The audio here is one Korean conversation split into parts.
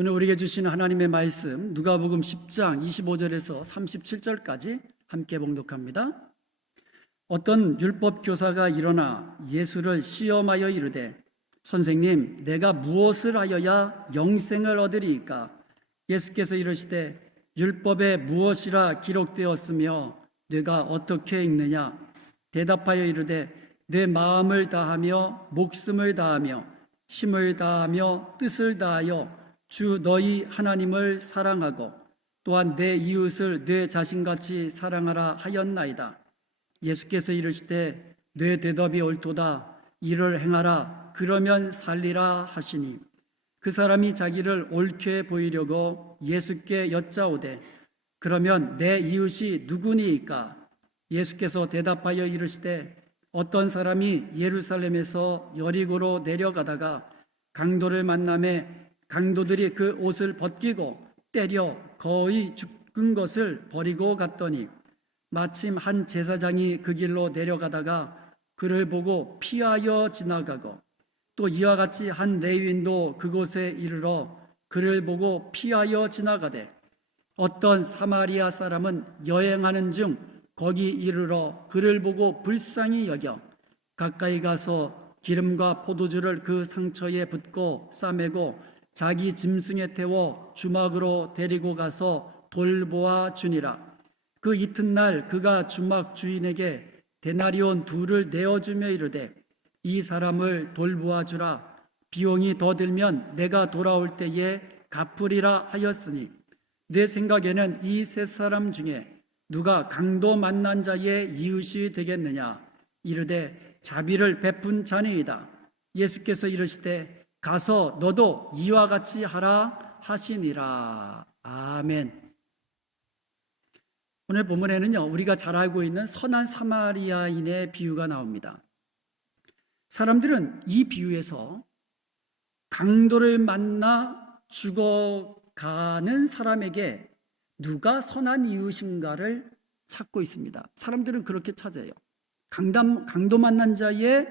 오늘 우리에게 주시는 하나님의 말씀 누가복음 10장 25절에서 37절까지 함께 봉독합니다. 어떤 율법 교사가 일어나 예수를 시험하여 이르되 선생님, 내가 무엇을 하여야 영생을 얻으리이까? 예수께서 이르시되 율법에 무엇이라 기록되었으며 네가 어떻게 읽느냐? 대답하여 이르되 내 마음을 다하며 목숨을 다하며 힘을 다하며 뜻을 다하여 주 너희 하나님을 사랑하고 또한 내 이웃을 내 자신같이 사랑하라 하였나이다. 예수께서 이르시되 내 대답이 옳도다. 이를 행하라. 그러면 살리라 하시니 그 사람이 자기를 옳게 보이려고 예수께 여짜오되 그러면 내 이웃이 누구니이까? 예수께서 대답하여 이르시되 어떤 사람이 예루살렘에서 여리고로 내려가다가 강도를 만나매 강도들이 그 옷을 벗기고 때려 거의 죽은 것을 버리고 갔더니 마침 한 제사장이 그 길로 내려가다가 그를 보고 피하여 지나가고 또 이와 같이 한 레위인도 그곳에 이르러 그를 보고 피하여 지나가되 어떤 사마리아 사람은 여행하는 중 거기 이르러 그를 보고 불쌍히 여겨 가까이 가서 기름과 포도주를 그 상처에 붓고 싸매고 자기 짐승에 태워 주막으로 데리고 가서 돌보아 주니라. 그 이튿날 그가 주막 주인에게 데나리온 2를 내어주며 이르되 이 사람을 돌보아 주라. 비용이 더 들면 내가 돌아올 때에 갚으리라 하였으니 내 생각에는 이 3사람 중에 누가 강도 만난 자의 이웃이 되겠느냐? 이르되 자비를 베푼 자니이다. 예수께서 이르시되 가서 너도 이와 같이 하라 하시니라. 아멘. 오늘 본문에는요, 우리가 잘 알고 있는 선한 사마리아인의 비유가 나옵니다. 사람들은 이 비유에서 강도를 만나 죽어가는 사람에게 누가 선한 이웃인가를 찾고 있습니다. 사람들은 그렇게 찾아요. 강도 만난 자의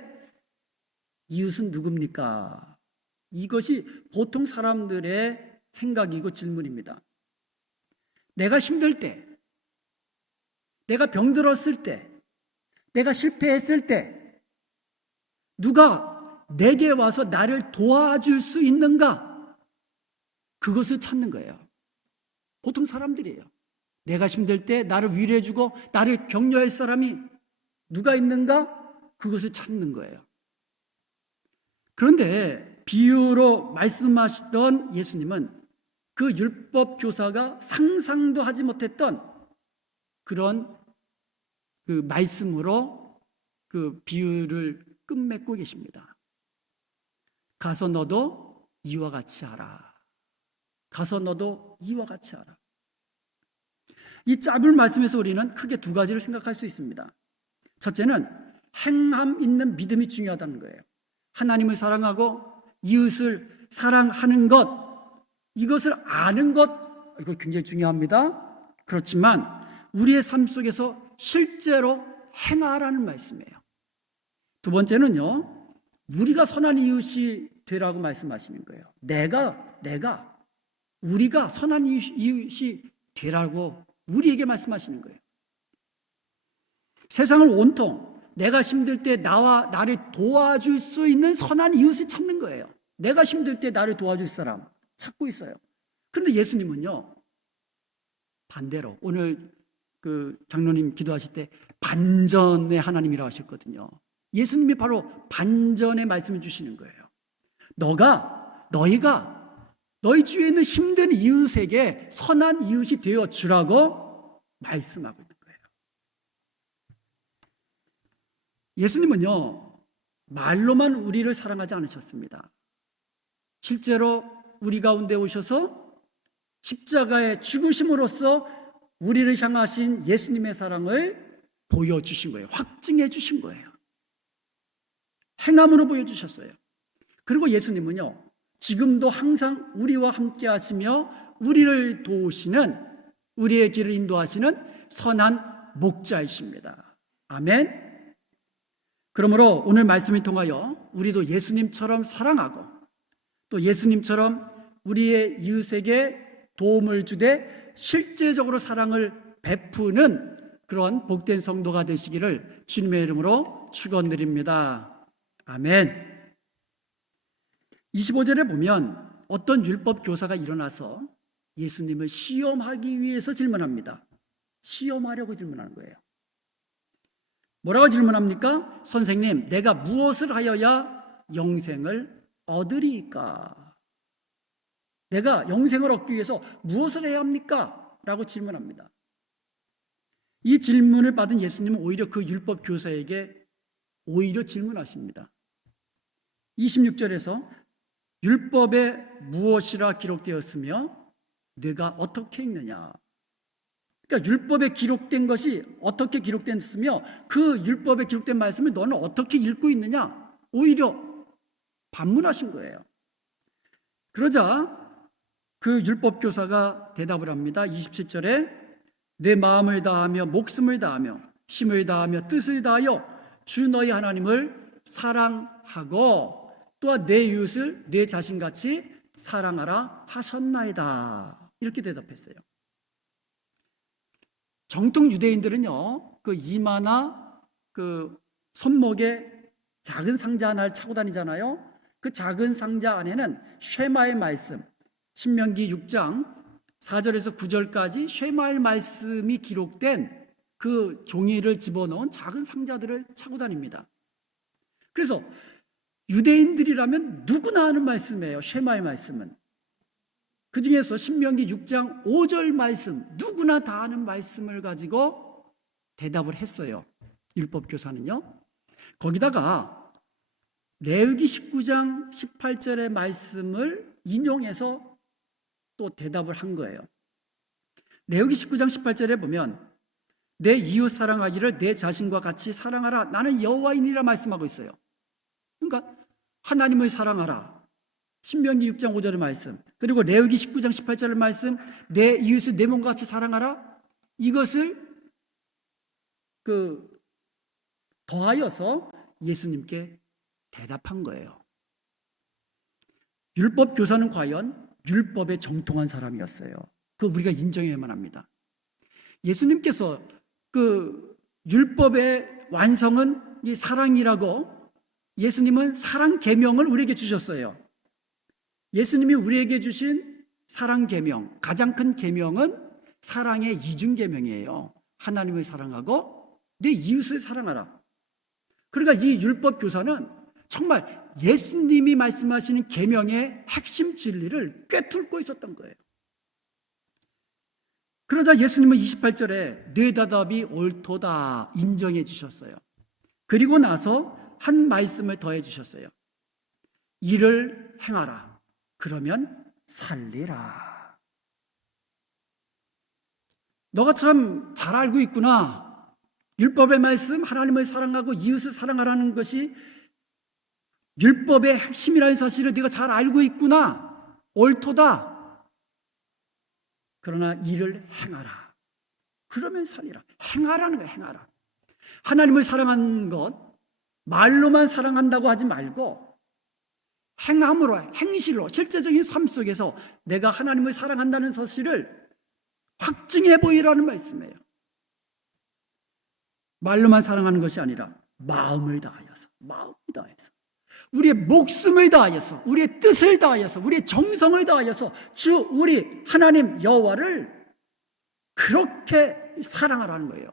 이웃은 누굽니까? 이것이 보통 사람들의 생각이고 질문입니다. 내가 힘들 때, 내가 병들었을 때, 내가 실패했을 때 누가 내게 와서 나를 도와줄 수 있는가? 그것을 찾는 거예요. 보통 사람들이에요. 내가 힘들 때 나를 위로해주고 나를 격려할 사람이 누가 있는가? 그것을 찾는 거예요. 그런데 비유로 말씀하시던 예수님은 그 율법 교사가 상상도 하지 못했던 그런 그 말씀으로 그 비유를 끝맺고 계십니다. 가서 너도 이와 같이 하라. 가서 너도 이와 같이 하라. 이 짧은 말씀에서 우리는 크게 2가지를 생각할 수 있습니다. 첫째는 행함 있는 믿음이 중요하다는 거예요. 하나님을 사랑하고 이웃을 사랑하는 것, 이것을 아는 것, 이거 굉장히 중요합니다. 그렇지만 우리의 삶 속에서 실제로 행하라는 말씀이에요. 2번째는요, 우리가 선한 이웃이 되라고 말씀하시는 거예요. 우리가 선한 이웃이 되라고 우리에게 말씀하시는 거예요. 세상을 온통 내가 힘들 때 나를 도와줄 수 있는 선한 이웃을 찾는 거예요. 내가 힘들 때 나를 도와줄 사람 찾고 있어요. 그런데 예수님은요, 반대로 오늘 그 장로님 기도하실 때 반전의 하나님이라고 하셨거든요. 예수님이 바로 반전의 말씀을 주시는 거예요. 너희가 너희 주위에 있는 힘든 이웃에게 선한 이웃이 되어 주라고 말씀하고 있는 거예요. 예수님은요, 말로만 우리를 사랑하지 않으셨습니다. 실제로 우리 가운데 오셔서 십자가의 죽으심으로써 우리를 향하신 예수님의 사랑을 보여주신 거예요. 확증해 주신 거예요. 행함으로 보여주셨어요. 그리고 예수님은요, 지금도 항상 우리와 함께 하시며 우리를 도우시는, 우리의 길을 인도하시는 선한 목자이십니다. 아멘. 그러므로 오늘 말씀을 통하여 우리도 예수님처럼 사랑하고 또 예수님처럼 우리의 이웃에게 도움을 주되 실제적으로 사랑을 베푸는 그런 복된 성도가 되시기를 주님의 이름으로 축원드립니다. 아멘. 25절에 보면 어떤 율법 교사가 일어나서 예수님을 시험하기 위해서 질문합니다. 시험하려고 질문하는 거예요. 뭐라고 질문합니까? 선생님, 내가 무엇을 하여야 영생을 얻으리까? 내가 영생을 얻기 위해서 무엇을 해야 합니까? 라고 질문합니다. 이 질문을 받은 예수님은 오히려 그 율법 교사에게 오히려 질문하십니다. 26절에서 율법에 무엇이라 기록되었으며 내가 어떻게 읽느냐? 그러니까 율법에 기록된 것이 어떻게 기록됐으며 그 율법에 기록된 말씀을 너는 어떻게 읽고 있느냐? 오히려 반문하신 거예요. 그러자 그 율법 교사가 대답을 합니다. 27절에 내 마음을 다하며 목숨을 다하며 힘을 다하며 뜻을 다하여 주 너희 하나님을 사랑하고 또한 내 이웃을 내 자신같이 사랑하라 하셨나이다. 이렇게 대답했어요. 정통 유대인들은요, 그 이마나 그 손목에 작은 상자 하나를 차고 다니잖아요. 그 작은 상자 안에는 쉐마의 말씀, 신명기 6장 4절에서 9절까지 쉐마의 말씀이 기록된 그 종이를 집어넣은 작은 상자들을 차고 다닙니다. 그래서 유대인들이라면 누구나 아는 말씀이에요. 쉐마의 말씀은. 그 중에서 신명기 6장 5절 말씀, 누구나 다 아는 말씀을 가지고 대답을 했어요. 율법교사는요. 거기다가 레위기 19장 18절의 말씀을 인용해서 또 대답을 한 거예요. 레위기 19장 18절에 보면 내 이웃 사랑하기를 내 자신과 같이 사랑하라. 나는 여호와이니라 말씀하고 있어요. 그러니까 하나님을 사랑하라. 신명기 6장 5절의 말씀, 그리고 레위기 19장 18절의 말씀, 내 이웃을 내 몸과 같이 사랑하라. 이것을 더하여서 예수님께 대답한 거예요. 율법 교사는 과연 율법에 정통한 사람이었어요. 그거 우리가 인정해야만 합니다. 예수님께서 그 율법의 완성은 이 사랑이라고 예수님은 사랑 계명을 우리에게 주셨어요. 예수님이 우리에게 주신 사랑 계명, 가장 큰 계명은 사랑의 이중 계명이에요. 하나님을 사랑하고 내 이웃을 사랑하라. 그러니까 이 율법 교사는 정말 예수님이 말씀하시는 계명의 핵심 진리를 꿰뚫고 있었던 거예요. 그러자 예수님은 28절에 네 대답이 옳도다 인정해 주셨어요. 그리고 나서 한 말씀을 더해 주셨어요. 이를 행하라. 그러면 살리라. 너가 참 잘 알고 있구나. 율법의 말씀, 하나님을 사랑하고 이웃을 사랑하라는 것이 율법의 핵심이라는 사실을 네가 잘 알고 있구나. 옳도다. 그러나 이를 행하라. 그러면 살리라. 행하라는 거야, 행하라. 하나님을 사랑하는 것, 말로만 사랑한다고 하지 말고 행함으로, 행실로, 실제적인 삶 속에서 내가 하나님을 사랑한다는 사실을 확증해 보이라는 말씀이에요. 말로만 사랑하는 것이 아니라 마음을 다하여서, 우리의 목숨을 다하여서, 우리의 뜻을 다하여서, 우리의 정성을 다하여서 주 우리 하나님 여호와를 그렇게 사랑하라는 거예요.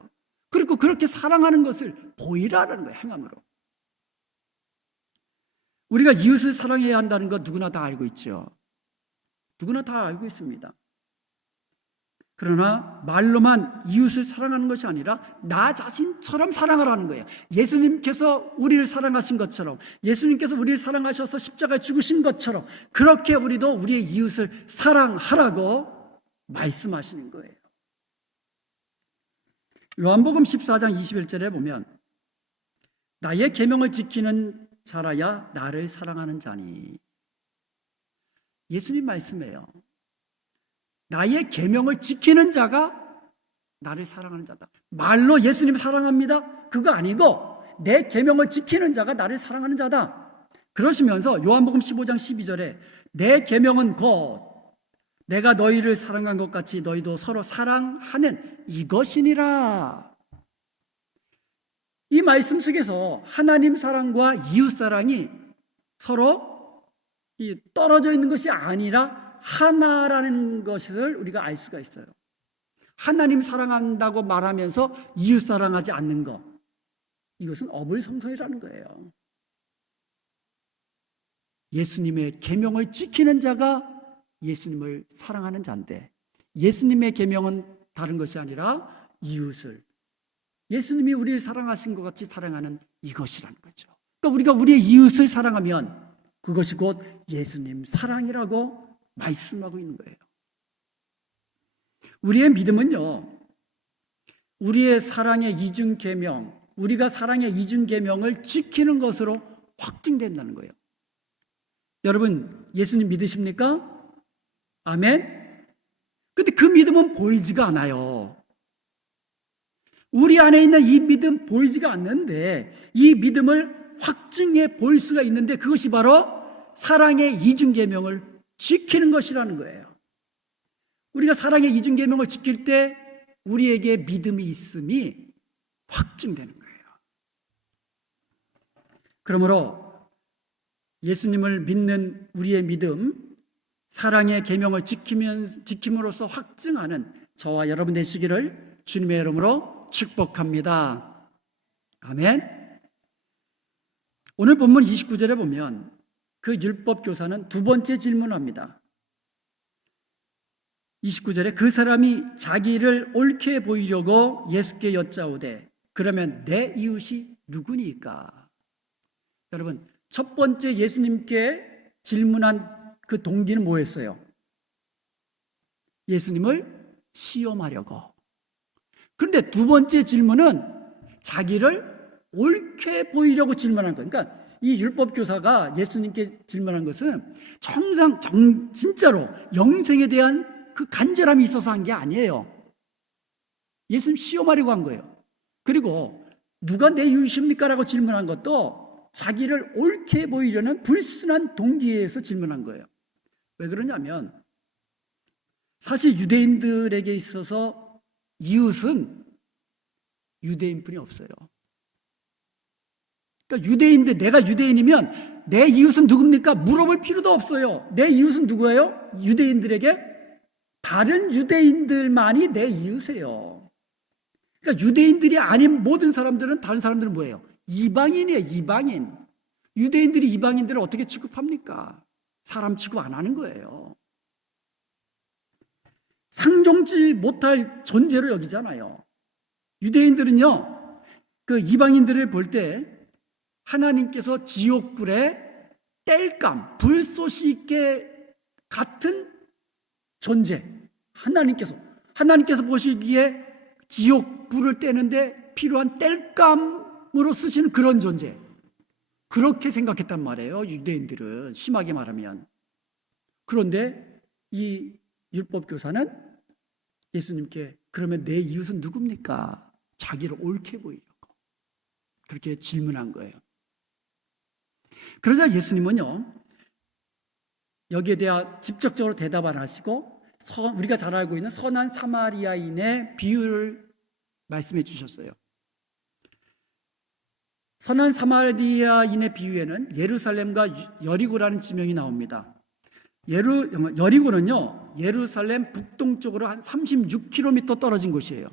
그리고 그렇게 사랑하는 것을 보이라는 거예요, 행함으로. 우리가 이웃을 사랑해야 한다는 것 누구나 다 알고 있죠. 누구나 다 알고 있습니다. 그러나 말로만 이웃을 사랑하는 것이 아니라 나 자신처럼 사랑하라는 거예요. 예수님께서 우리를 사랑하신 것처럼, 예수님께서 우리를 사랑하셔서 십자가에 죽으신 것처럼 그렇게 우리도 우리의 이웃을 사랑하라고 말씀하시는 거예요. 요한복음 14장 21절에 보면 나의 계명을 지키는 자라야 나를 사랑하는 자니. 예수님 말씀이에요. 나의 계명을 지키는 자가 나를 사랑하는 자다. 말로 예수님 사랑합니다. 그거 아니고 내 계명을 지키는 자가 나를 사랑하는 자다. 그러시면서 요한복음 15장 12절에 내 계명은 곧 내가 너희를 사랑한 것 같이 너희도 서로 사랑하는 이것이니라. 이 말씀 속에서 하나님 사랑과 이웃 사랑이 서로 떨어져 있는 것이 아니라 하나라는 것을 우리가 알 수가 있어요. 하나님 사랑한다고 말하면서 이웃 사랑하지 않는 것, 이것은 어불성설이라는 거예요. 예수님의 계명을 지키는 자가 예수님을 사랑하는 자인데, 예수님의 계명은 다른 것이 아니라 이웃을 예수님이 우리를 사랑하신 것 같이 사랑하는 이것이라는 거죠. 그러니까 우리가 우리의 이웃을 사랑하면 그것이 곧 예수님 사랑이라고 말씀하고 있는 거예요. 우리의 믿음은요, 우리의 사랑의 이중 계명, 우리가 사랑의 이중 계명을 지키는 것으로 확증된다는 거예요. 여러분, 예수님 믿으십니까? 아멘? 근데 그 믿음은 보이지가 않아요. 우리 안에 있는 이 믿음 보이지가 않는데, 이 믿음을 확증해 볼 수가 있는데, 그것이 바로 사랑의 이중 계명을 지키는 것이라는 거예요. 우리가 사랑의 이중 계명을 지킬 때 우리에게 믿음이 있음이 확증되는 거예요. 그러므로 예수님을 믿는 우리의 믿음, 사랑의 계명을 지킴으로써 확증하는 저와 여러분 되시기를 주님의 이름으로 축복합니다. 아멘. 오늘 본문 29절에 보면 그 율법 교사는 두 번째 질문합니다. 29절에 그 사람이 자기를 옳게 보이려고 예수께 여짜오되 그러면 내 이웃이 누구니까? 여러분, 첫 번째 예수님께 질문한 그 동기는 뭐였어요? 예수님을 시험하려고. 그런데 두 번째 질문은 자기를 옳게 보이려고 질문한 거예요. 그러니까 이 율법 교사가 예수님께 질문한 것은 진짜로 영생에 대한 그 간절함이 있어서 한 게 아니에요. 예수님 시험하려고 한 거예요. 그리고 누가 내 이웃입니까? 라고 질문한 것도 자기를 옳게 보이려는 불순한 동기에서 질문한 거예요. 왜 그러냐면 사실 유대인들에게 있어서 이웃은 유대인뿐이 없어요. 그러니까 내가 유대인이면 내 이웃은 누굽니까? 물어볼 필요도 없어요. 내 이웃은 누구예요? 유대인들에게 다른 유대인들만이 내 이웃이에요. 그러니까 유대인들이 아닌 모든 사람들은, 다른 사람들은 뭐예요? 이방인이에요. 이방인. 유대인들이 이방인들을 어떻게 취급합니까? 사람 취급 안 하는 거예요. 상종치 못할 존재로 여기잖아요. 유대인들은요, 그 이방인들을 볼 때 하나님께서 지옥불에 땔감, 불쏘시개 같은 존재, 하나님께서 보시기에 지옥불을 떼는데 필요한 땔감으로 쓰시는 그런 존재, 그렇게 생각했단 말이에요. 유대인들은 심하게 말하면. 그런데 이 율법교사는 예수님께 그러면 내 이웃은 누굽니까? 자기를 옳게 보이려고 그렇게 질문한 거예요. 그러자 예수님은요, 여기에 대해 직접적으로 대답 안 하시고 우리가 잘 알고 있는 선한 사마리아인의 비유를 말씀해 주셨어요. 선한 사마리아인의 비유에는 예루살렘과 여리고라는 지명이 나옵니다. 여리고는요, 예루살렘 북동쪽으로 한 36km 떨어진 곳이에요.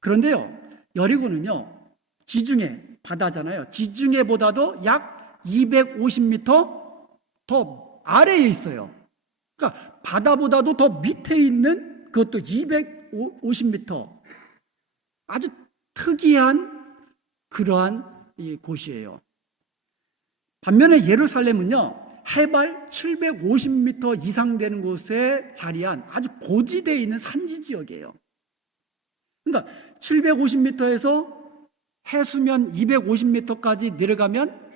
그런데요, 여리고는요, 지중해 바다잖아요. 지중해보다도 약 250m 더 아래에 있어요. 그러니까 바다보다도 더 밑에 있는, 그것도 250m, 아주 특이한 그러한 이 곳이에요. 반면에 예루살렘은요, 해발 750m 이상 되는 곳에 자리한 아주 고지대에 있는 산지 지역이에요. 그러니까 750m에서 해수면 250m까지 내려가면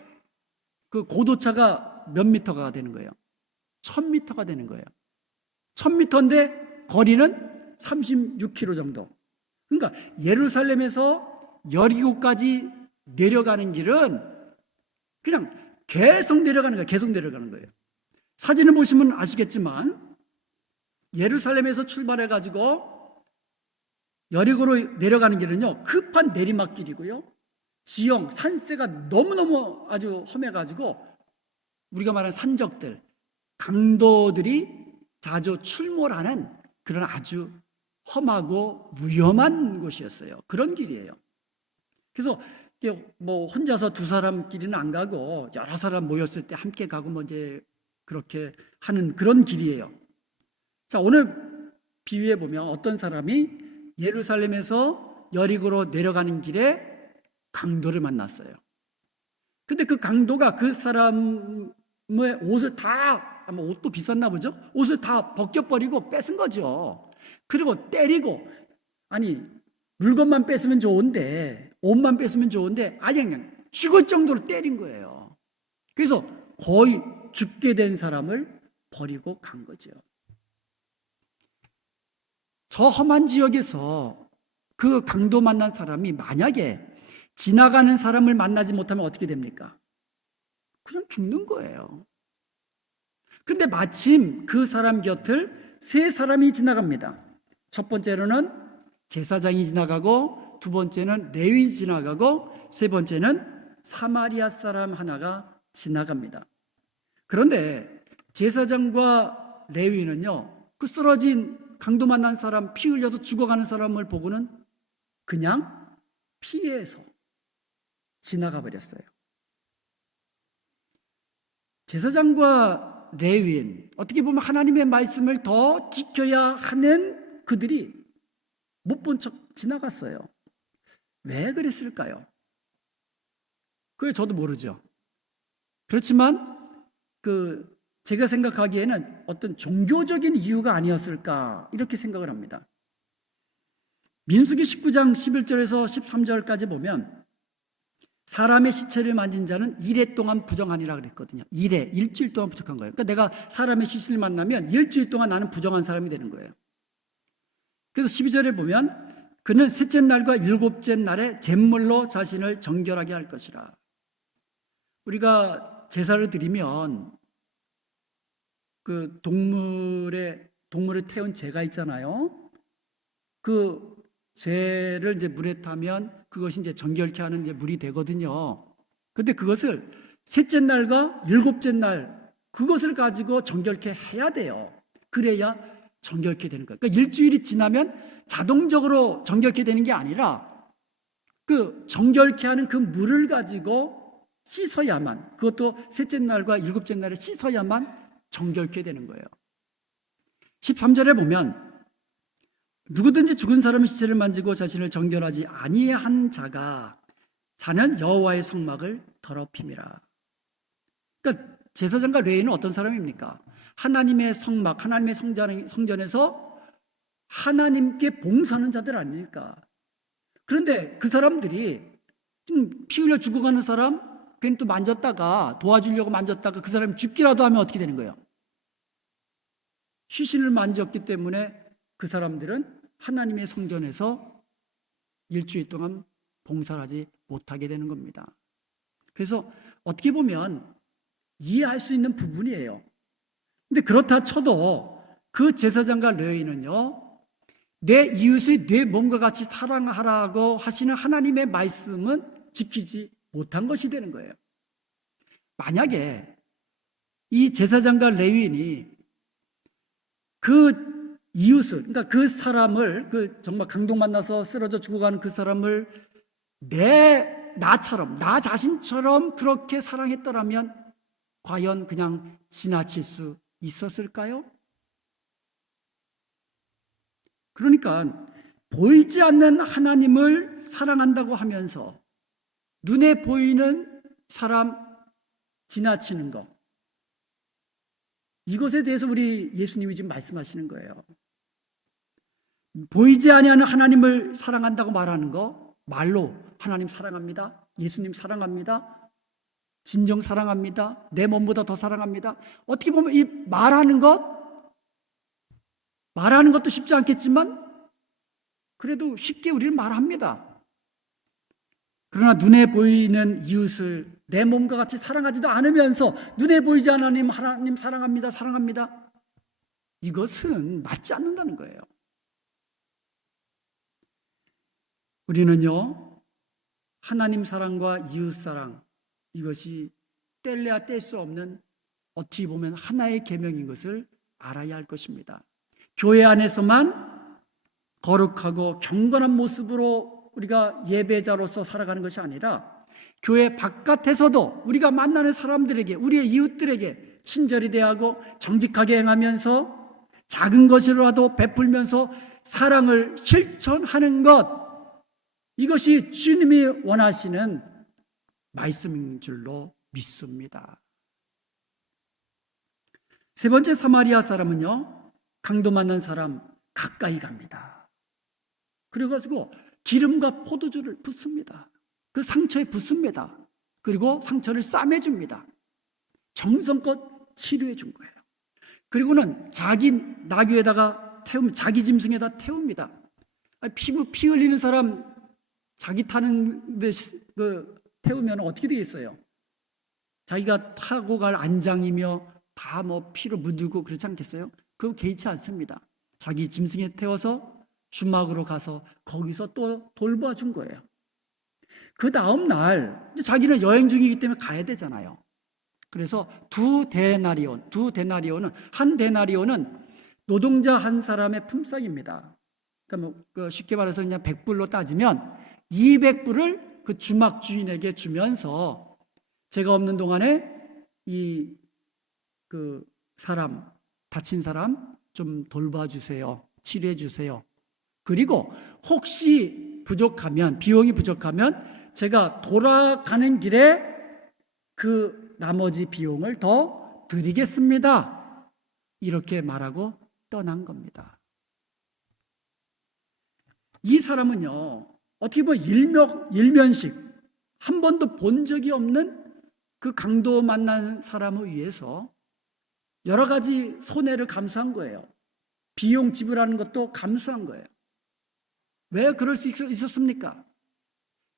그 고도차가 몇 미터가 되는 거예요? 1000m가 되는 거예요. 1000m인데 거리는 36km 정도. 그러니까 예루살렘에서 여리고까지 내려가는 길은 그냥 계속 내려가는 거예요. 계속 내려가는 거예요. 사진을 보시면 아시겠지만 예루살렘에서 출발해 가지고 여리고로 내려가는 길은요, 급한 내리막길이고요, 지형, 산세가 너무너무 아주 험해 가지고 우리가 말하는 산적들, 강도들이 자주 출몰하는 그런 아주 험하고 위험한 곳이었어요. 그런 길이에요. 그래서 뭐 혼자서 두 사람끼리는 안 가고 여러 사람 모였을 때 함께 가고 뭐 이제 그렇게 하는 그런 길이에요. 자, 오늘 비유해 보면 어떤 사람이 예루살렘에서 여리고로 내려가는 길에 강도를 만났어요. 근데 그 강도가 그 사람의 옷을 다, 아마 옷도 비쌌나 보죠? 옷을 다 벗겨버리고 뺏은 거죠. 그리고 때리고, 아니 물건만 뺏으면 좋은데, 옷만 뺏으면 좋은데 아예 그냥 죽을 정도로 때린 거예요. 그래서 거의 죽게 된 사람을 버리고 간 거죠. 저 험한 지역에서 그 강도 만난 사람이 만약에 지나가는 사람을 만나지 못하면 어떻게 됩니까? 그냥 죽는 거예요. 근데 마침 그 사람 곁을 세 사람이 지나갑니다. 첫 번째로는 제사장이 지나가고, 두 번째는 레위 지나가고, 세 번째는 사마리아 사람 하나가 지나갑니다. 그런데 제사장과 레위는요, 그 쓰러진 강도 만난 사람, 피 흘려서 죽어가는 사람을 보고는 그냥 피해서 지나가 버렸어요. 제사장과 레위인, 어떻게 보면 하나님의 말씀을 더 지켜야 하는 그들이 못 본 척 지나갔어요. 왜 그랬을까요? 그걸 저도 모르죠. 그렇지만 제가 생각하기에는 어떤 종교적인 이유가 아니었을까 이렇게 생각을 합니다. 민수기 19장 11절에서 13절까지 보면 사람의 시체를 만진 자는 일해 동안 부정하니라 그랬거든요. 일주일 동안 부정한 거예요. 그러니까 내가 사람의 시신을 만나면 일주일 동안 나는 부정한 사람이 되는 거예요. 그래서 12절에 보면 그는 셋째 날과 일곱째 날에 잿물로 자신을 정결하게 할 것이라. 우리가 제사를 드리면 그 동물을 태운 재가 있잖아요. 그 재를 이제 물에 타면 그것이 이제 정결케 하는 이제 물이 되거든요. 근데 그것을 셋째 날과 일곱째 날 그것을 가지고 정결케 해야 돼요. 그래야 정결케 되는 거예요. 그러니까 일주일이 지나면 자동적으로 정결케 되는 게 아니라 그 정결케 하는 그 물을 가지고 씻어야만, 그것도 셋째 날과 일곱째 날에 씻어야만 정결케 되는 거예요. 13절에 보면 누구든지 죽은 사람의 시체를 만지고 자신을 정결하지 아니한 자는 여호와의 성막을 더럽힘이라. 그러니까 제사장과 레위는 어떤 사람입니까? 하나님의 성막, 하나님의 성전에서 하나님께 봉사하는 자들 아닙니까? 그런데 그 사람들이 좀 피 흘려 죽어가는 사람 괜히 또 만졌다가, 도와주려고 만졌다가 그 사람이 죽기라도 하면 어떻게 되는 거예요? 시신을 만졌기 때문에 그 사람들은 하나님의 성전에서 일주일 동안 봉사를 하지 못하게 되는 겁니다. 그래서 어떻게 보면 이해할 수 있는 부분이에요. 근데 그렇다 쳐도 그 제사장과 레위는요, 내 이웃을 내 몸과 같이 사랑하라고 하시는 하나님의 말씀은 지키지 못한 것이 되는 거예요. 만약에 이 제사장과 레위인이 그 이웃을, 그러니까 그 사람을, 그 정말 강동 만나서 쓰러져 죽어가는 그 사람을 나 자신처럼 그렇게 사랑했더라면 과연 그냥 지나칠 수 있었을까요? 그러니까 보이지 않는 하나님을 사랑한다고 하면서 눈에 보이는 사람 지나치는 것, 이것에 대해서 우리 예수님이 지금 말씀하시는 거예요. 보이지 아니하는 하나님을 사랑한다고 말하는 거, 말로 하나님 사랑합니다, 예수님 사랑합니다, 진정 사랑합니다, 내 몸보다 더 사랑합니다. 어떻게 보면 이 말하는 것도 쉽지 않겠지만 그래도 쉽게 우리는 말합니다. 그러나 눈에 보이는 이웃을 내 몸과 같이 사랑하지도 않으면서 눈에 보이지 않는 하나님 사랑합니다, 사랑합니다. 이것은 맞지 않는다는 거예요. 우리는요, 하나님 사랑과 이웃 사랑, 이것이 뗄래야 뗄 수 없는, 어떻게 보면 하나의 계명인 것을 알아야 할 것입니다. 교회 안에서만 거룩하고 경건한 모습으로 우리가 예배자로서 살아가는 것이 아니라 교회 바깥에서도 우리가 만나는 사람들에게, 우리의 이웃들에게 친절히 대하고 정직하게 행하면서 작은 것이라도 베풀면서 사랑을 실천하는 것, 이것이 주님이 원하시는 말씀인 줄로 믿습니다. 세 번째 사마리아 사람은요, 강도 만난 사람 가까이 갑니다. 그래가지고 기름과 포도주를 붓습니다. 그 상처에 붓습니다. 그리고 상처를 싸매줍니다. 정성껏 치료해 준 거예요. 그리고는 자기 나귀에다가 자기 짐승에다 태웁니다. 피 흘리는 사람 자기 타는 데 태우면 어떻게 되겠어요? 자기가 타고 갈 안장이며 다 피로 묻고 그렇지 않겠어요? 그거 개의치 않습니다. 자기 짐승에 태워서 주막으로 가서 거기서 또 돌봐준 거예요. 그 다음 날 자기는 여행 중이기 때문에 가야 되잖아요. 그래서 두 데나리온은, 한 데나리온은 노동자 한 사람의 품삯입니다. 그러니까 쉽게 말해서 그냥 100불로 따지면 200불을 그 주막 주인에게 주면서 제가 없는 동안에 다친 사람 좀 돌봐주세요. 치료해주세요. 그리고 혹시 비용이 부족하면 제가 돌아가는 길에 그 나머지 비용을 더 드리겠습니다. 이렇게 말하고 떠난 겁니다. 이 사람은요, 어떻게 보면 일면식, 한 번도 본 적이 없는 그 강도 만난 사람을 위해서 여러 가지 손해를 감수한 거예요. 비용 지불하는 것도 감수한 거예요. 왜 그럴 수 있었습니까?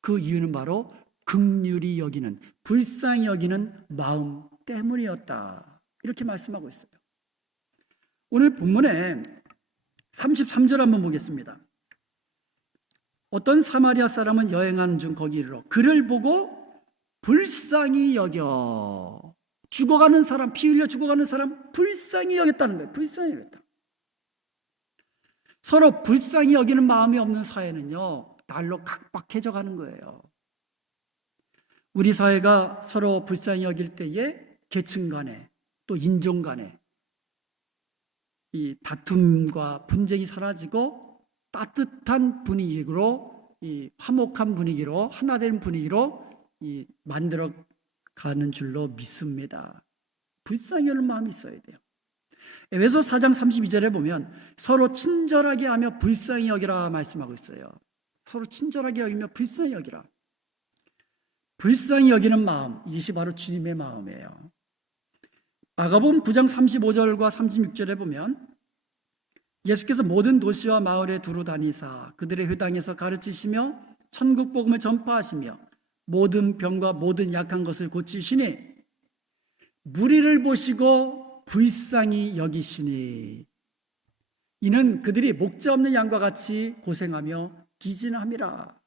그 이유는 바로 긍휼히 여기는, 불쌍히 여기는 마음 때문이었다. 이렇게 말씀하고 있어요. 오늘 본문에 33절 한번 보겠습니다. 어떤 사마리아 사람은 여행하는 중 거기 이르러 그를 보고 불쌍히 여겨, 죽어가는 사람, 피 흘려 죽어가는 사람 불쌍히 여겼다는 거예요. 불쌍히 여겼다. 서로 불쌍히 여기는 마음이 없는 사회는요, 날로 각박해져 가는 거예요. 우리 사회가 서로 불쌍히 여길 때에 계층 간에 또 인종 간에 이 다툼과 분쟁이 사라지고 따뜻한 분위기로, 이 화목한 분위기로, 하나된 분위기로 만들어 가는 줄로 믿습니다. 불쌍히 여기는 마음이 있어야 돼요. 에베소 4장 32절에 보면 서로 친절하게 하며 불쌍히 여기라 말씀하고 있어요. 서로 친절하게 여기며 불쌍히 여기라. 불쌍히 여기는 마음, 이것이 바로 주님의 마음이에요. 마가복음 9장 35절과 36절에 보면 예수께서 모든 도시와 마을에 두루 다니사 그들의 회당에서 가르치시며 천국 복음을 전파하시며 모든 병과 모든 약한 것을 고치시니 무리를 보시고 불쌍히 여기시니 이는 그들이 목자 없는 양과 같이 고생하며 기진함이라.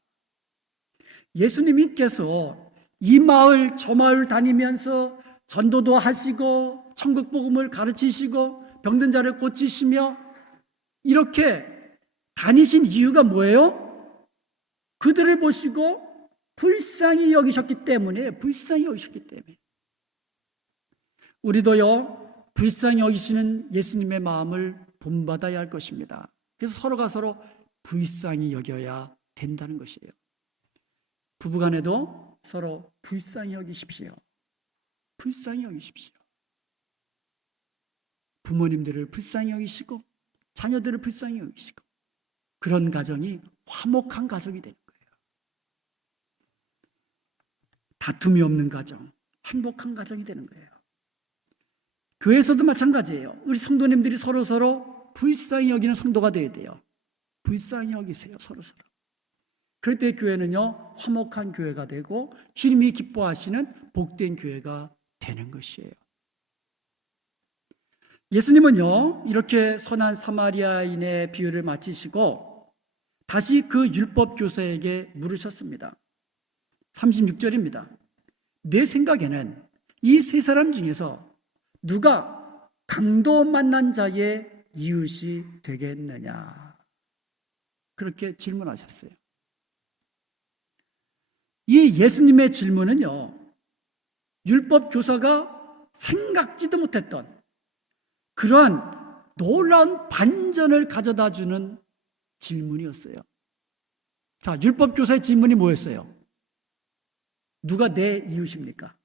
예수님께서 이 마을 저 마을 다니면서 전도도 하시고 천국 복음을 가르치시고 병든 자를 고치시며 이렇게 다니신 이유가 뭐예요? 그들을 보시고 불쌍히 여기셨기 때문에, 불쌍히 여기셨기 때문에. 우리도요, 불쌍히 여기시는 예수님의 마음을 본받아야 할 것입니다. 그래서 서로가 서로 불쌍히 여겨야 된다는 것이에요. 부부간에도 서로 불쌍히 여기십시오. 불쌍히 여기십시오. 부모님들을 불쌍히 여기시고 자녀들을 불쌍히 여기시고 그런 가정이 화목한 가정이 되는 거예요. 다툼이 없는 가정, 행복한 가정이 되는 거예요. 교회에서도 마찬가지예요. 우리 성도님들이 서로서로 불쌍히 여기는 성도가 되어야 돼요. 불쌍히 여기세요, 서로서로. 그럴 때 교회는요, 화목한 교회가 되고 주님이 기뻐하시는 복된 교회가 되는 것이에요. 예수님은요, 이렇게 선한 사마리아인의 비유를 마치시고 다시 그 율법 교사에게 물으셨습니다. 36절입니다. 내 생각에는 이 세 사람 중에서 누가 강도 만난 자의 이웃이 되겠느냐? 그렇게 질문하셨어요. 이 예수님의 질문은요, 율법 교사가 생각지도 못했던 그러한 놀라운 반전을 가져다 주는 질문이었어요. 자, 율법 교사의 질문이 뭐였어요? 누가 내 이웃입니까?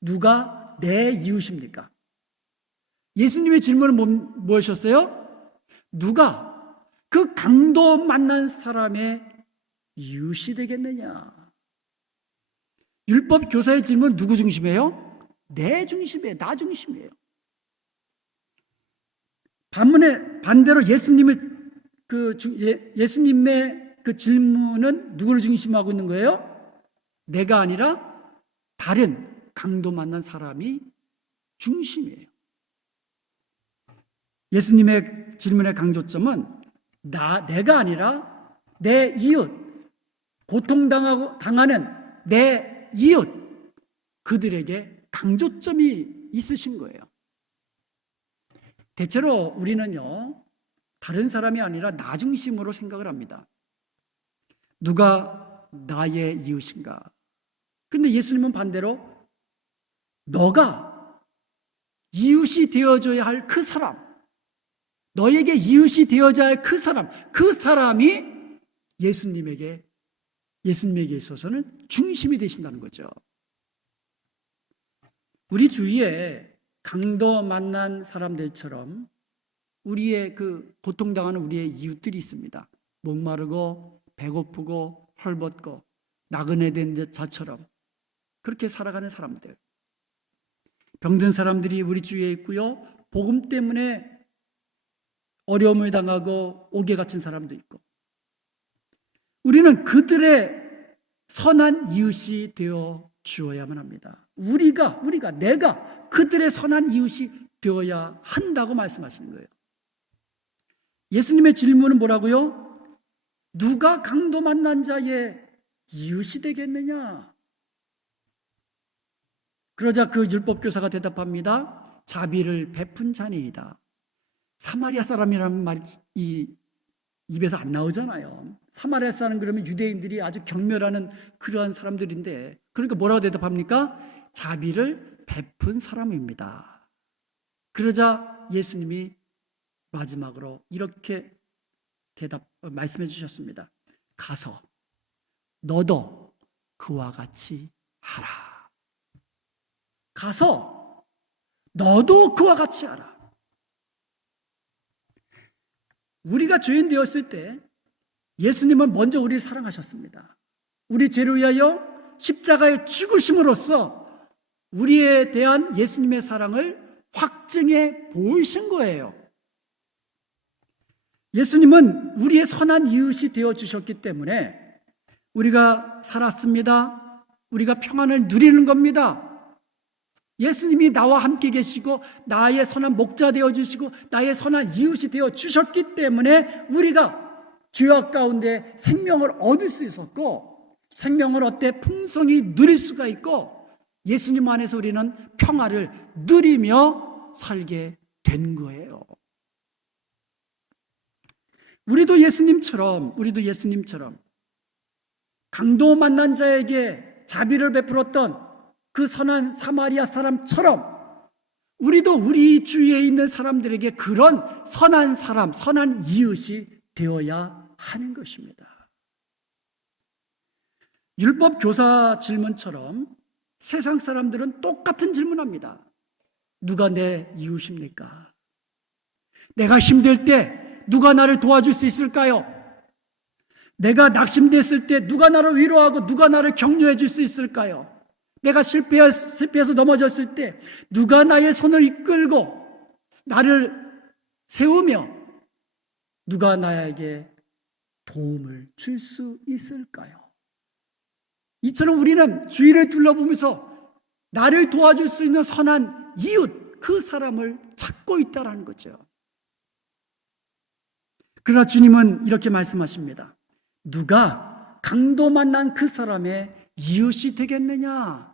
누가 내 이웃입니까? 예수님의 질문은 무엇이었어요? 누가 그 강도 만난 사람의 이웃이 되겠느냐? 율법 교사의 질문은 누구 중심이에요? 내 중심이에요. 나 중심이에요. 반대로 예수님의 그 질문은 누구를 중심하고 있는 거예요? 내가 아니라 다른 강도 만난 사람이 중심이에요. 예수님의 질문의 강조점은 내가 아니라 내 이웃, 당하는 내 이웃, 그들에게 강조점이 있으신 거예요. 대체로 우리는요, 다른 사람이 아니라 나 중심으로 생각을 합니다. 누가 나의 이웃인가? 그런데 예수님은 반대로 너가 이웃이 되어줘야 할 그 사람, 너에게 이웃이 되어줘야 할 그 사람이 예수님에게 있어서는 중심이 되신다는 거죠. 우리 주위에 강도 만난 사람들처럼 우리의 고통당하는 우리의 이웃들이 있습니다. 목마르고 배고프고 헐벗고 나그네된 자처럼 그렇게 살아가는 사람들, 병든 사람들이 우리 주위에 있고요, 복음 때문에 어려움을 당하고 옥에 갇힌 사람도 있고, 우리는 그들의 선한 이웃이 되어 주어야만 합니다. 내가 그들의 선한 이웃이 되어야 한다고 말씀하시는 거예요. 예수님의 질문은 뭐라고요? 누가 강도 만난 자의 이웃이 되겠느냐? 그러자 그 율법교사가 대답합니다. 자비를 베푼 자니이다. 사마리아 사람이라는 말이 입에서 안 나오잖아요. 사마리아 사람 그러면 유대인들이 아주 경멸하는 그러한 사람들인데, 그러니까 뭐라고 대답합니까? 자비를 베푼 사람입니다. 그러자 예수님이 마지막으로 이렇게 말씀해 주셨습니다. 가서 너도 그와 같이 하라. 가서 너도 그와 같이 하라. 우리가 죄인 되었을 때 예수님은 먼저 우리를 사랑하셨습니다. 우리 죄를 위하여 십자가에 죽으심으로써 우리에 대한 예수님의 사랑을 확증해 보이신 거예요. 예수님은 우리의 선한 이웃이 되어주셨기 때문에 우리가 살았습니다. 우리가 평안을 누리는 겁니다. 예수님이 나와 함께 계시고 나의 선한 목자 되어주시고 나의 선한 이웃이 되어주셨기 때문에 우리가 죄악 가운데 생명을 얻을 수 있었고, 생명을 얻되 풍성히 누릴 수가 있고, 예수님 안에서 우리는 평화를 누리며 살게 된 거예요. 우리도 예수님처럼 강도 만난 자에게 자비를 베풀었던 그 선한 사마리아 사람처럼 우리도 우리 주위에 있는 사람들에게 그런 선한 사람, 선한 이웃이 되어야 하는 것입니다. 율법 교사 질문처럼 세상 사람들은 똑같은 질문합니다. 누가 내 이웃입니까? 내가 힘들 때 누가 나를 도와줄 수 있을까요? 내가 낙심됐을 때 누가 나를 위로하고 누가 나를 격려해 줄 수 있을까요? 내가 실패해서 넘어졌을 때 누가 나의 손을 이끌고 나를 세우며 누가 나에게 도움을 줄 수 있을까요? 이처럼 우리는 주위를 둘러보면서 나를 도와줄 수 있는 선한 이웃, 그 사람을 찾고 갖고 있다라는 거죠. 그러나 주님은 이렇게 말씀하십니다. 누가 강도 만난 그 사람의 이웃이 되겠느냐?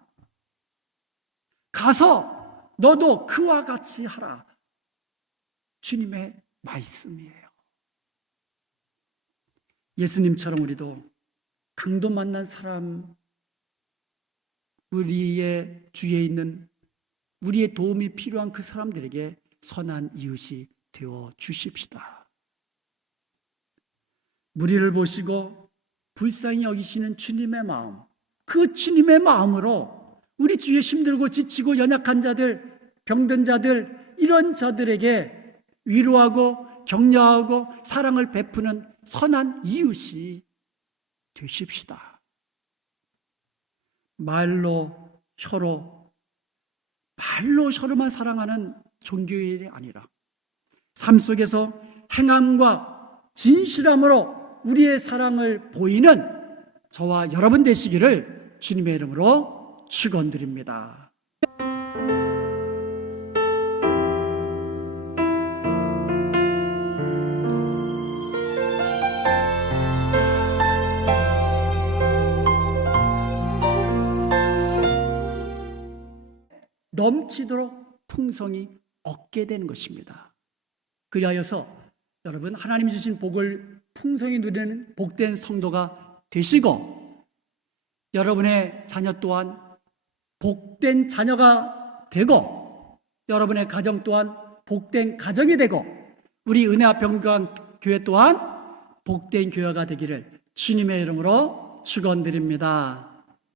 가서 너도 그와 같이 하라. 주님의 말씀이에요. 예수님처럼 우리도 강도 만난 사람, 우리의 주위에 있는 우리의 도움이 필요한 그 사람들에게 선한 이웃이 되어 주십시다. 무리를 보시고 불쌍히 여기시는 주님의 마음, 그 주님의 마음으로 우리 주위에 힘들고 지치고 연약한 자들, 병든 자들, 이런 자들에게 위로하고 격려하고 사랑을 베푸는 선한 이웃이 되십시다. 말로 혀로만 사랑하는 종교일이 아니라 삶 속에서 행함과 진실함으로 우리의 사랑을 보이는 저와 여러분 되시기를 주님의 이름으로 축원드립니다. 넘치도록 풍성이 얻게 되는 것입니다. 그리하여서 여러분 하나님 주신 복을 풍성히 누리는 복된 성도가 되시고 여러분의 자녀 또한 복된 자녀가 되고 여러분의 가정 또한 복된 가정이 되고 우리 은혜합평강 교회 또한 복된 교회가 되기를 주님의 이름으로 축원드립니다.